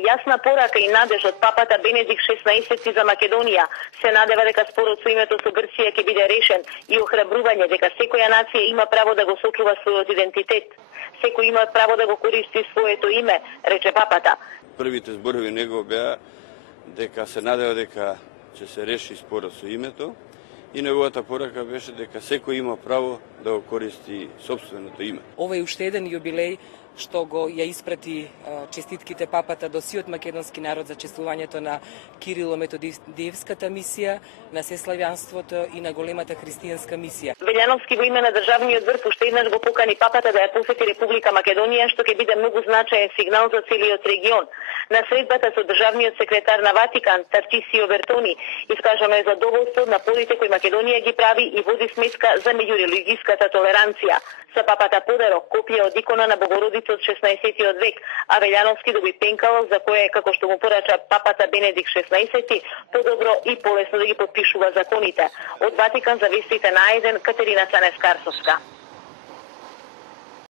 Јасна порака и надеж од папата Бенедикт 16 за Македонија се надева дека спорот со името со Грција ќе биде решен и охрабрување дека секоја нација има право да го сочува својот идентитет. Секој има право да го користи своето име, рече папата. Првите зборови него беа дека се надева дека ќе се реши спорот со името и неговата порака беше дека секој има право да го користи сопственото име. Ова е уште еден јубилеј што го ја испрати честитките папата до сиот македонски народ за чествувањето на Кирило-Методиевската мисија, на сеславјанството и на големата христијанска мисија. Велјановски во име на државниот врв уште еднаш го покани папата да ја посети Република Македонија, што ќе биде многу значаен сигнал за целиот регион. На средбата со државниот секретар на Ватикан, Тартисио Вертони, искажано е задоволство на напорите кои Македонија ги прави и води сметка за меѓурелигиската толеранција. Со папата подарок копија од икона на Богородица од 16 век, а Велјановски доби пенкало за кое, како што му порача папата Бенедикт 16, подобро и полесно да ги подпишува законите. Од Ватикан за вестите на А1, Катерина Цанев-Карсовска.